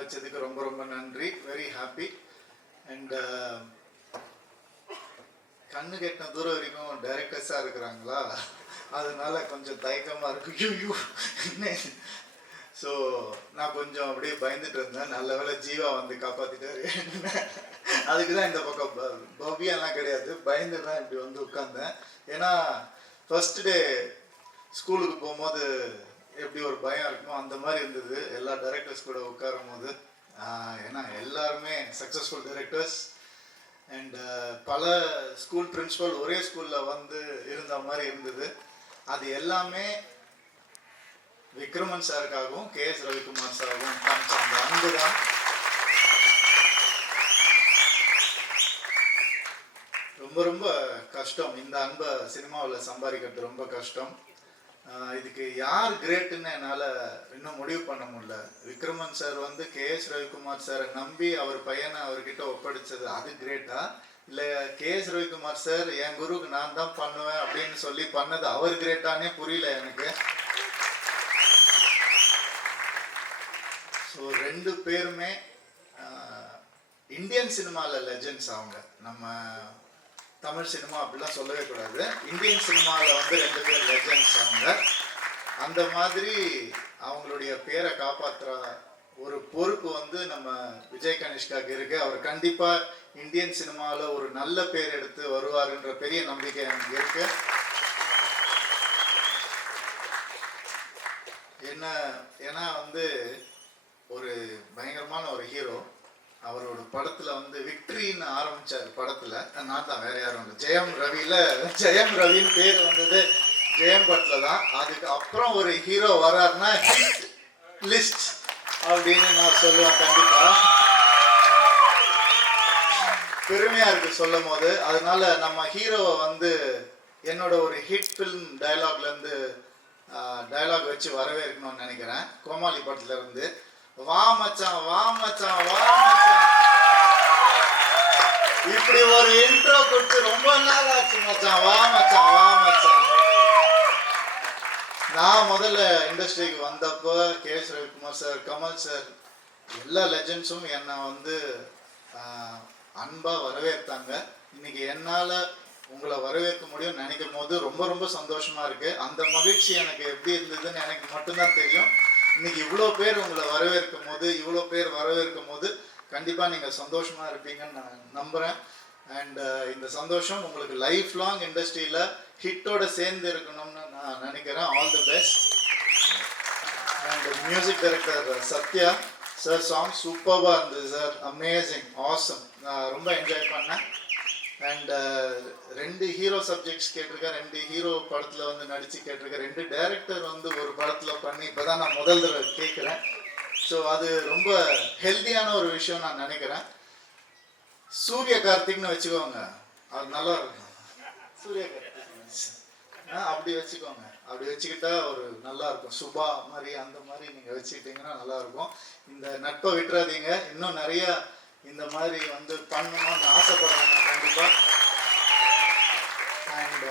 வச்சதுக்கு ரொம்ப ரொம்ப நன்றி. Very happy. அண்ட் கண்ணு கெட்டின தூரம் வரைக்கும் டைரக்டர்ஸாக இருக்கிறாங்களா, அதனால கொஞ்சம் தயக்கமாக இருக்கு. ஸோ நான் கொஞ்சம் அப்படியே பயந்துட்டு இருந்தேன். நல்ல வேளை ஜீவா வந்து காப்பாற்றிட்டாரு. அதுக்கு தான் இந்த பக்கம் பவ்யாலாம் கிடையாது, பயந்து தான் இப்படி வந்து உட்காந்தேன். ஏன்னா ஃபர்ஸ்ட் டே ஸ்கூலுக்கு போகும்போது எப்படி ஒரு பயம் இருக்குமோ அந்த மாதிரி இருந்தது எல்லா டைரக்டர்ஸ் கூட உட்காரும் போது. ஏன்னா எல்லாருமே சக்ஸஸ்ஃபுல் டைரக்டர்ஸ் அண்ட் பல ஸ்கூல் பிரின்சிபல் ஒரே ஸ்கூலில் வந்து இருந்த மாதிரி இருந்தது. அது எல்லாமே விக்ரமன் சாருக்காகவும் கேஎஸ் ரவிக்குமார் சாருக்கும் காமிச்ச அந்த அன்பு தான். ரொம்ப ரொம்ப கஷ்டம், இந்த அன்பை சினிமாவில் சம்பாதிக்கிறது ரொம்ப கஷ்டம். இதுக்கு யார் கிரேட்டுன்னு என்னால் இன்னும் முடிவு பண்ண முடியல. விக்ரமன் சார் வந்து கேஎஸ் ரவிக்குமார் சாரை நம்பி அவர் பையனை அவர்கிட்ட ஒப்படைச்சது அது கிரேட்டா, இல்லை கேஎஸ் ரவிக்குமார் சார் என் குருவுக்கு நான் தான் பண்ணுவேன் அப்படின்னு சொல்லி பண்ணது அவர் கிரேட்டானே புரியல எனக்கு. ஸோ ரெண்டு பேருமே இந்தியன் சினிமாவில் லெஜெண்ட்ஸ். அவங்க நம்ம தமிழ் சினிமா அப்படிலாம் சொல்லவே கூடாது, இந்தியன் சினிமாவில் வந்து ரெண்டு பேர் லெஜெண்ட்ஸ் அவங்க. அந்த மாதிரி அவங்களுடைய பேரை காப்பாற்றுற ஒரு பொறுப்பு வந்து நம்ம விஜய் கனிஷ்காக்கு இருக்கு. அவர் கண்டிப்பாக இந்தியன் சினிமாவில் ஒரு நல்ல பேர் எடுத்து வருவாருன்ற பெரிய நம்பிக்கை எனக்கு இருக்கு. ஏன்னா வந்து ஒரு பயங்கரமான ஒரு ஹீரோ. அவரோட படத்துல வந்து விக்ட்ரின்னு ஆரம்பிச்சார். படத்துல நான் தான், வேற யாரும் இல்லை, ஜெயம் ரவின்னு பேர் வந்தது ஜெயம் படத்துல தான். அதுக்கு அப்புறம் ஒரு ஹீரோ வர்றாருன்னா ஹிட் லிஸ்ட் அப்படின்னு நான் சொல்லுவேன். கண்டிப்பா பெருமையா இருக்கு சொல்லும் போது. அதனால நம்ம ஹீரோவை வந்து என்னோட ஒரு ஹிட் ஃபிலிம் டயலாக்ல இருந்து டயலாக் வச்சு வரவேற்கணும்னு நினைக்கிறேன். கோமாளி படத்துல இருந்து, வா மச்சான் வா மச்சான் வா மச்சான், இப்படி ஒரு இன்ட்ரோ கொடுத்து ரொம்ப நாள் ஆச்சு மச்சான், வா மச்சான் வா மச்சான். நான் முதல்ல இண்டஸ்ட்ரிக்கு வந்தப்போ கேஎஸ் ரவிக்குமார் சார், கமல் சார், எல்லா லெஜெண்ட்ஸும் என்னை வந்து அன்பா வரவேற்றாங்க. இன்னைக்கு என்னால் உங்களை வரவேற்க முடியும்னு நினைக்கும் போது ரொம்ப ரொம்ப சந்தோஷமா இருக்கு. அந்த மகிழ்ச்சி எனக்கு எப்படி இருந்ததுன்னு எனக்கு மட்டும்தான் தெரியும். இன்னைக்கு இவ்வளோ பேர் உங்களை வரவேற்கும் போது கண்டிப்பாக நீங்கள் சந்தோஷமாக இருப்பீங்கன்னு நான் நம்புகிறேன். அண்ட் இந்த சந்தோஷம் உங்களுக்கு லைஃப் லாங் இண்டஸ்ட்ரியில் ஹிட்டோட சேர்ந்து இருக்கணும்னு நான் நினைக்கிறேன். All the best. And music director Sathya sir, song சூப்பராக இருந்தது சார், அமேசிங், ஆசம். நான் ரொம்ப என்ஜாய் பண்ணேன். அண்ட் ரெண்டு ஹீரோ சப்ஜெக்ட்ஸ் கேட்டிருக்கேன், ரெண்டு ஹீரோ படத்தில் வந்து நடித்து கேட்டிருக்கேன், ரெண்டு டைரக்டர் வந்து ஒரு படத்தில் பண்ணி இப்போ தான் நான் முதல் தடவை கேட்குறேன். ஸோ அது ரொம்ப ஹெல்த்தியான ஒரு விஷயம் நான் நினைக்கிறேன். சூரிய கார்த்திக்னு வச்சுக்கோங்க, அது நல்லா இருக்கும். சூரிய கார்த்திக் அப்படி வச்சுக்கோங்க, அப்படி வச்சுக்கிட்டா ஒரு நல்லா இருக்கும். சுபா மாதிரி அந்த மாதிரி நீங்கள் வச்சுக்கிட்டீங்கன்னா நல்லா இருக்கும். இந்த நட்பை விட்டுறாதீங்க, இன்னும் நிறைய இந்த மாதிரி வந்து பண்ணணும்னு ஆசைப்படுறாங்க கண்டிப்பாக. அண்ட்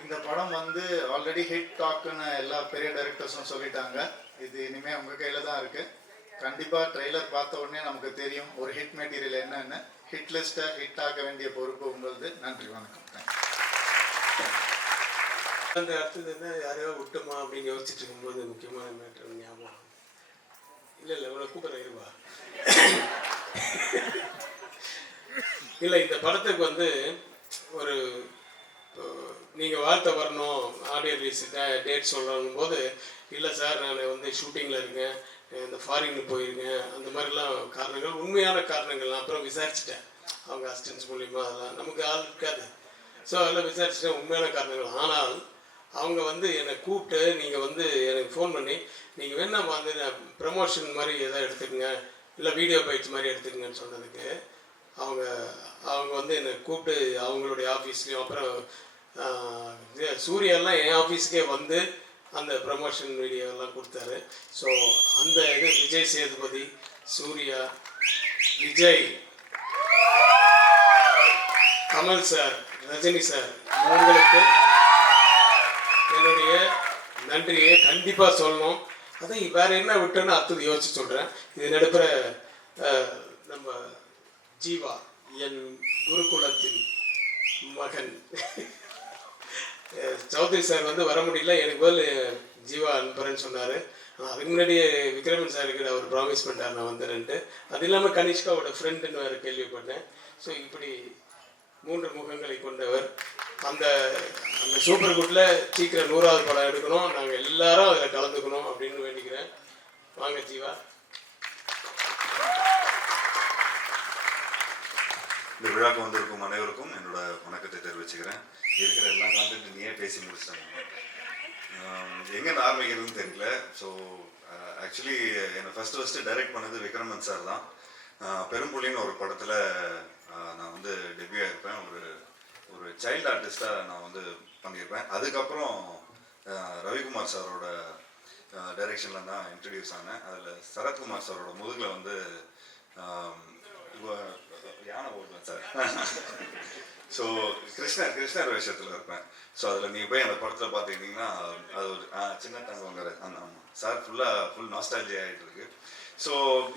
இந்த படம் வந்து ஆல்ரெடி ஹிட் டாக்குன்னு எல்லா பெரிய டைரக்டர்ஸும் சொல்லிட்டாங்க. இது இனிமேல் உங்கள் கையில் தான் இருக்குது. கண்டிப்பாக ட்ரெய்லர் பார்த்த உடனே நமக்கு தெரியும் ஒரு ஹிட் மெட்டீரியல் என்னன்னு. ஹிட் லிஸ்ட்டை ஹிட் ஆக்க வேண்டிய பொறுப்பு உங்களது. நன்றி, வணக்கம். அந்த அடுத்தது என்ன, யாரையோ விட்டுமா அப்படின்னு யோசிச்சுட்டு இருக்கும்போது முக்கியமான மேட்டர் ஞாபகம். இல்லை உங்களை கூப்பிட்றேன் இருவா. இல்லை, இந்த படத்துக்கு வந்து ஒரு நீங்கள் வாழ்த்த வரணும், ஆடியோ ரிலீஸ் டேட் சொல்லணும் போது, இல்லை சார் நான் வந்து ஷூட்டிங்கில் இருக்கேன், இந்த ஃபாரினுக்கு போயிருக்கேன், அந்த மாதிரிலாம் காரணங்கள், உண்மையான காரணங்கள் நான் அப்புறம் விசாரிச்சிட்டேன். அவங்க அசிஸ்டன்ஸ் மூலிமா அதெல்லாம் நமக்கு ஆள் இருக்காது. ஸோ அதெல்லாம் விசாரிச்சிட்டேன், உண்மையான காரணங்கள். ஆனால் அவங்க வந்து என்னை கூப்பிட்டு நீங்கள் வந்து எனக்கு ஃபோன் பண்ணி, நீங்கள் வேணா வந்து ப்ரமோஷன் மாதிரி எதாவது எடுத்துக்கங்க, இல்லை வீடியோ பைட்ஸ் மாதிரி எடுத்துக்கங்கன்னு சொன்னதுக்கு அவங்க வந்து என்னை கூப்பிட்டு அவங்களுடைய ஆஃபீஸ்லேயும், அப்புறம் சூர்யாலாம் என் ஆஃபீஸுக்கே வந்து அந்த ப்ரமோஷன் வீடியோலாம் கொடுத்தாரு. ஸோ அந்த இது விஜய் சேதுபதி, சூர்யா, விஜய், கமல் சார், ரஜினி சார், இவங்களுக்கு என்னுடைய நன்றியை கண்டிப்பாக சொல்லணும். அதை வேற என்ன விட்டேன்னு அடுத்தது யோசிச்சு சொல்கிறேன். இது நடுப்புற நம்ம ஜீவா, என் குருகுலத்தின் மகன் சௌத்ரி சார் வந்து வர முடியல, எனக்கு பதில் ஜீவா அனுப்புறேன்னு சொன்னார். அதுக்கு முன்னாடியே விக்ரமன் சாருக்கு அவர் ப்ராமிஸ் பண்ணிட்டார் நான் வந்துடுன்ட்டு. அது இல்லாமல் கனிஷ்காவோட ஃப்ரெண்டுன்னு வேறு கேள்விப்பட்டேன். ஸோ இப்படி 3 முகங்களை கொண்டவர். அந்த அந்த சூப்பர் குட்டில் சீக்கிரம் 100வது படம் எடுக்கணும், நாங்கள் எல்லாரும் அதில் கலந்துக்கணும் அப்படின்னு வேண்டிக்கிறேன். வாங்க ஜீவா. இந்த விழாக்கு வந்திருக்கும் அனைவருக்கும் என்னோட வணக்கத்தை தெரிவிச்சுக்கிறேன். இருக்கிற எல்லா கான்டென்ட் நீயே பேசி முடிச்சிட்டாங்க. எங்கேருந்து ஆரம்பிக்கிறதுன்னு தெரியல. ஸோ ஆக்சுவலி என்னை ஃபஸ்ட்டு டைரக்ட் பண்ணது விக்ரமன் சார் தான். பெரும்புலின்னு ஒரு படத்தில் நான் வந்து டெபியூ ஆகிருப்பேன். ஒரு சைல்டு ஆர்டிஸ்டாக நான் வந்து பண்ணியிருப்பேன். அதுக்கப்புறம் ரவிக்குமார் சாரோட டைரெக்ஷனில் தான் இன்ட்ரடியூஸ் ஆனேன். அதில் சரத்குமார் சாரோட முதுகில் வந்து யானை ஓடுவேன் சார். ஸோ கிருஷ்ணர் வேஷத்தில் இருப்பேன். ஸோ அதில் நீங்கள் போய் அந்த படத்தில் பார்த்துக்கிட்டிங்கன்னா அது ஒரு சின்ன தங்கங்கிற அந்த சார் ஃபுல் நாஸ்டாலஜி ஆகிட்டு இருக்கு. ஸோ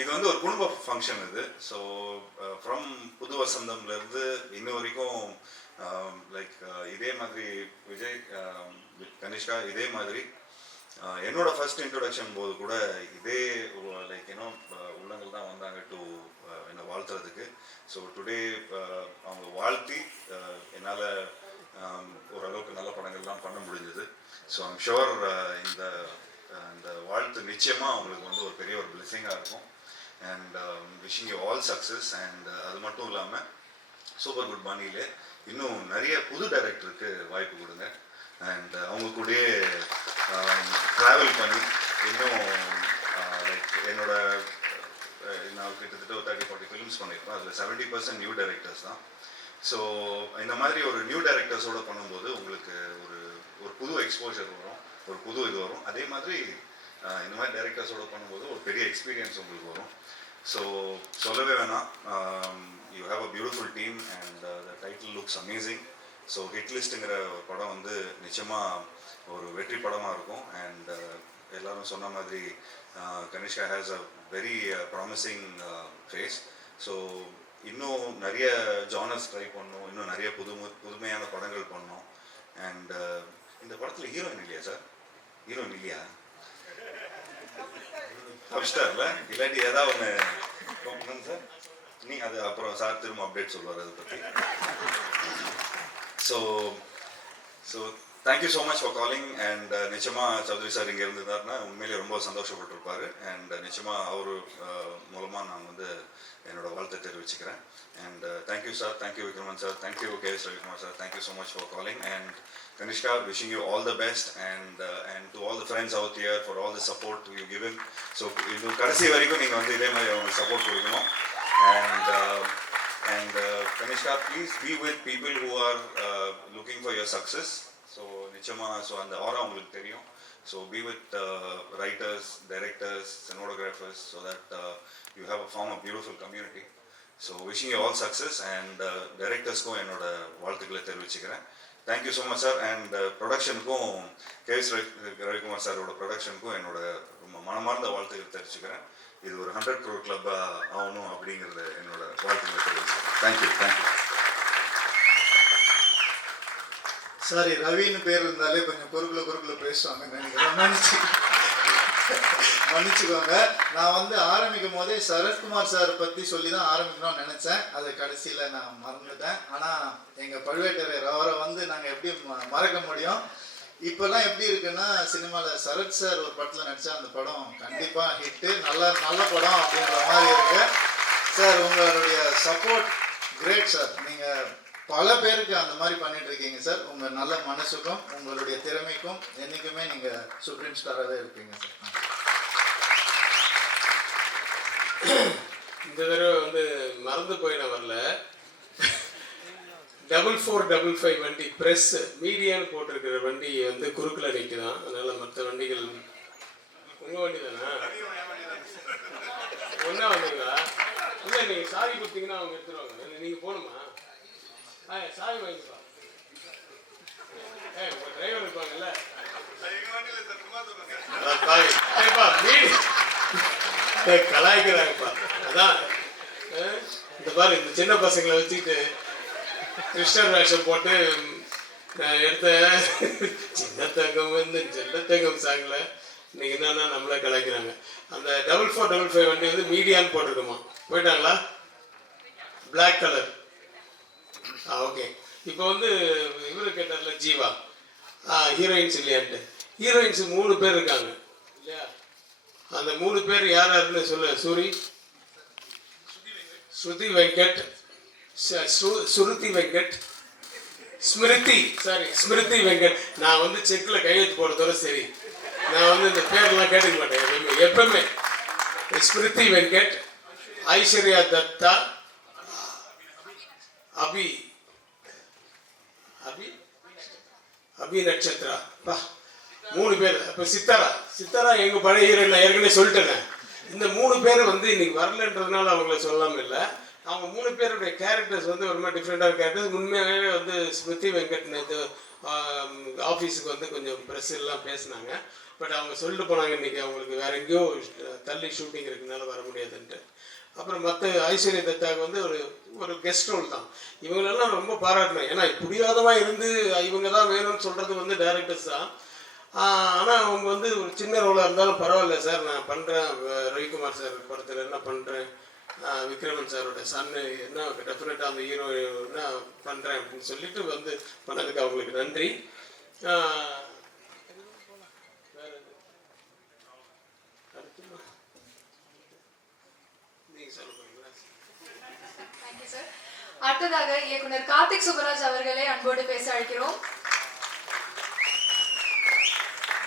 இது வந்து ஒரு குடும்ப ஃபங்க்ஷன் இது. ஸோ ஃப்ரம் புது வசந்தம்லேருந்து இன்ன வரைக்கும் லைக் இதே மாதிரி விஜய், கனிஷ்கா இதே மாதிரி என்னோட ஃபர்ஸ்ட் இன்ட்ரொடக்ஷன் போது கூட இதே லைக் உள்ளங்கள் தான் வந்தாங்க டு என்னை வாழ்த்துறதுக்கு. ஸோ டுடே அவங்க வாழ்த்தி என்னால் ஓரளவுக்கு நல்ல படங்கள்லாம் பண்ண முடிஞ்சது. ஸோ ஐம் ஷுவர் இந்த வாழ்த்து நிச்சயமாக அவங்களுக்கு வந்து ஒரு பெரிய ஒரு பிளெஸிங்காக இருக்கும். And wishing you all success. And அது மட்டும் இல்லாமல் சூப்பர் குட் பாணியிலே இன்னும் நிறைய புது டைரக்டருக்கு வாய்ப்பு கொடுங்க. அண்ட் அவங்க கூடயே ட்ராவல் பண்ணி இன்னும் லைக் என்னோட நான் கிட்டத்தட்ட ஒரு 30-40 ஃபிலிம்ஸ் பண்ணியிருப்பேன். அதில் 70% நியூ டைரக்டர்ஸ் தான். ஸோ இந்த மாதிரி ஒரு நியூ டைரக்டர்ஸோடு பண்ணும்போது உங்களுக்கு ஒரு புது எக்ஸ்போஜர் வரும், ஒரு புது இது வரும். அதே மாதிரி இந்த மாதிரி டைரக்டர்ஸோடு பண்ணும்போது ஒரு பெரிய எக்ஸ்பீரியன்ஸ் உங்களுக்கு வரும். ஸோ சொல்லவே வேணாம், you have a beautiful team and the title looks amazing. So hit லிஸ்ட்டுங்கிற ஒரு படம் வந்து நிச்சயமாக ஒரு வெற்றி படமாக இருக்கும். அண்ட் எல்லாரும் சொன்ன மாதிரி Kanishka has a very promising face. So இன்னும் நிறைய ஜானர்ஸ் ட்ரை பண்ணணும், இன்னும் நிறைய புதுமையான படங்கள் பண்ணணும். அண்ட் இந்த படத்தில் ஹீரோயின் இல்லையா சார்? ஹீரோயின் இல்லையா? தவிச்சிட்டார்ல, இல்லாட்டி ஏதாவது ஒன்று சார் நீ அது அப்புறம் சார் திரும்ப அப்டேட் சொல்லுவார் அதை பற்றி. So thank you so much for calling. And நிச்சயமாக சௌத்ரி சார் இங்கே இருந்திருந்தாருன்னா உண்மையிலேயே ரொம்ப சந்தோஷப்பட்டிருப்பார். அண்ட் நிச்சயமாக அவர் மூலமாக நான் வந்து என்னோட வாழ்த்தை தெரிவிச்சுக்கிறேன். And thank you sir, thank you Vikraman sir, thank you KS Ravikumar sir, thank you so much for calling. And Kanishka, wishing you all the best and to all the friends out here for all the support you given. So இது கடைசி வரைக்கும் நீங்கள் வந்து இதே மாதிரி அவங்க support கொடுக்கணும். And Kanishka, please be with people who are looking for your success. So நிச்சயமாக ஸோ அந்த ஆரா உங்களுக்கு தெரியும். So be with writers, directors, cinematographers so that you have a form of beautiful community. So wishing you all success and directorsக்கும் என்னோட வாழ்த்துக்களை தெரிவிச்சுக்கிறேன். Thank you so much sir. And ப்ரொடக்ஷனுக்கும் KS ரவிக்குமார் சாரோட ப்ரொடக்ஷனுக்கும் என்னோட ரொம்ப மனமார்ந்த வாழ்த்துக்கள் தெரிவிச்சுக்கிறேன். இது ஒரு 100 crore கிளப்பாக ஆகணும் அப்படிங்கிறத என்னோட வாழ்த்துக்களை தெரிவிச்சுக்கிறேன். தேங்க்யூ. சாரி, ரவின்னு பேர் இருந்தாலே கொஞ்சம் குறுக்குல பேசுவாங்க நினைக்கிறேன், மன்னிச்சுக்கோங்க. நான் வந்து ஆரம்பிக்கும் போதே சரத்குமார் சாரை பற்றி சொல்லி தான் ஆரம்பிக்கணும்னு நினச்சேன். அது கடைசியில் நான் மறந்துட்டேன். ஆனால் எங்கள் பழுவேட்டரையர் அவரை வந்து நாங்கள் எப்படி மறக்க முடியும்? இப்போல்லாம் எப்படி இருக்குன்னா, சினிமாவில் சரத் சார் ஒரு படத்தில் நடித்தா அந்த படம் கண்டிப்பாக ஹிட்டு, நல்ல படம் அப்படின்ற மாதிரி இருக்கு. சார் உங்களுடைய சப்போர்ட் கிரேட் சார். நீங்கள் பல பேருக்கு அந்த மாதிரி பண்ணிட்டு இருக்கீங்க சார். உங்கள் நல்ல மனசுக்கும் உங்களுடைய திறமைக்கும் என்றைக்குமே நீங்கள் சுப்ரீம் ஸ்டாராகவே இருப்பீங்க சார். இந்த தடவை வந்து மறந்து போய் நான் வரல. 4455 வண்டி ப்ரெஸ் மீடியான்னு போட்டிருக்கிற வண்டி வந்து குறுக்கில் நிற்குதான். அதனால் மற்ற வண்டிகள் உங்கள் வண்டி தானே? ஒன்றா வந்தீங்களா? இல்லை, நீங்கள் சாவி கொடுத்தீங்கன்னா அவங்க எடுத்துருவாங்க. நீங்கள் போகணுமா? சாவி வாங்கிப்பா. உங்கள் டிரைவர் இருப்பாங்கல்ல, கலாய்க்கிறாங்கப்பா. அதான் இந்த பாரு இந்த சின்ன பசங்களை வச்சுக்கிட்டு கிருஷ்ணர் வேஷம் போட்டு எடுத்த சின்ன தங்கம் வந்து சின்ன தங்கம் சாங்ல இன்னைக்கு என்னன்னா நம்மளே கலாய்க்கிறாங்க. அந்த 4455 வண்டி வந்து மீடியான்னு போட்டிருக்குமா, போயிட்டாங்களா? Black colour. ஓகே. இப்போ வந்து இவரு கேட்டார்ல ஜீவா, ஹீரோயின்ஸ் இல்லையான்ட்டு. ஹீரோயின்ஸ் 3 பேர் இருக்காங்க இல்லையா? அந்த 3 பேர் யார் யாருன்னு சொல்லு. ஸ்ருதி வெங்கட், சுருதி வெங்கட், ஸ்மிருதி வெங்கட். நான் வந்து செக்கில் கையெழுத்து போடுறதோட சரி, நான் வந்து இந்த பேர்லாம் கேட்டுக்க மாட்டேன் எப்பவுமே. ஸ்மிருதி வெங்கட், ஐஸ்வர்யா தத்தா, அபி அபி அபி நட்சத்திரா. 3 பேர். அப்போ சித்தாரா எங்க பழைய ஹீரோயின் நான் ஏற்கனவே சொல்லிட்டேன். இந்த 3 பேர் வந்து இன்னைக்கு வரலன்றதுனால அவங்கள சொல்லாம இல்லை. அவங்க 3 பேருடைய கேரக்டர்ஸ் வந்து ஒரு மாதிரி டிஃப்ரெண்டான கேரக்டர்ஸ். உண்மையாகவே வந்து ஸ்மிருதி வெங்கட் நேற்று ஆஃபீஸுக்கு வந்து கொஞ்சம் ப்ரெஸ் எல்லாம் பேசினாங்க. பட் அவங்க சொல்லிட்டு போனாங்க இன்னைக்கு அவங்களுக்கு வேற எங்கேயோ தள்ளி ஷூட்டிங் இருக்குனால வர முடியாதுன்ட்டு. அப்புறம் மற்ற ஐஸ்வர்யா தத்தாவுக்கு வந்து ஒரு கெஸ்ட் ரோல் தான். இவங்களெல்லாம் ரொம்ப பாராட்டினேன். ஏன்னா புரியாதவா இருந்து இவங்க தான் வேணும்னு சொல்கிறது வந்து டைரக்டர்ஸ் தான். ஆனால் அவங்க வந்து ஒரு சின்ன ரோலாக இருந்தாலும் பரவாயில்ல சார், நான் பண்ணுறேன், ரவிக்குமார் சார் படத்தில் என்ன பண்ணுறேன், விக்ரமன் சாரோட சன்னு என்ன டெஃபினட்டாக அந்த ஹீரோ என்ன பண்ணுறேன் அப்படின்னு சொல்லிட்டு வந்து பண்ணதுக்கு அவங்களுக்கு நன்றி. அடுத்ததாக இயக்குனர் கார்த்திக் சுப்பராஜ் அவர்களை அன்போடு பேச அழைக்கிறோம்.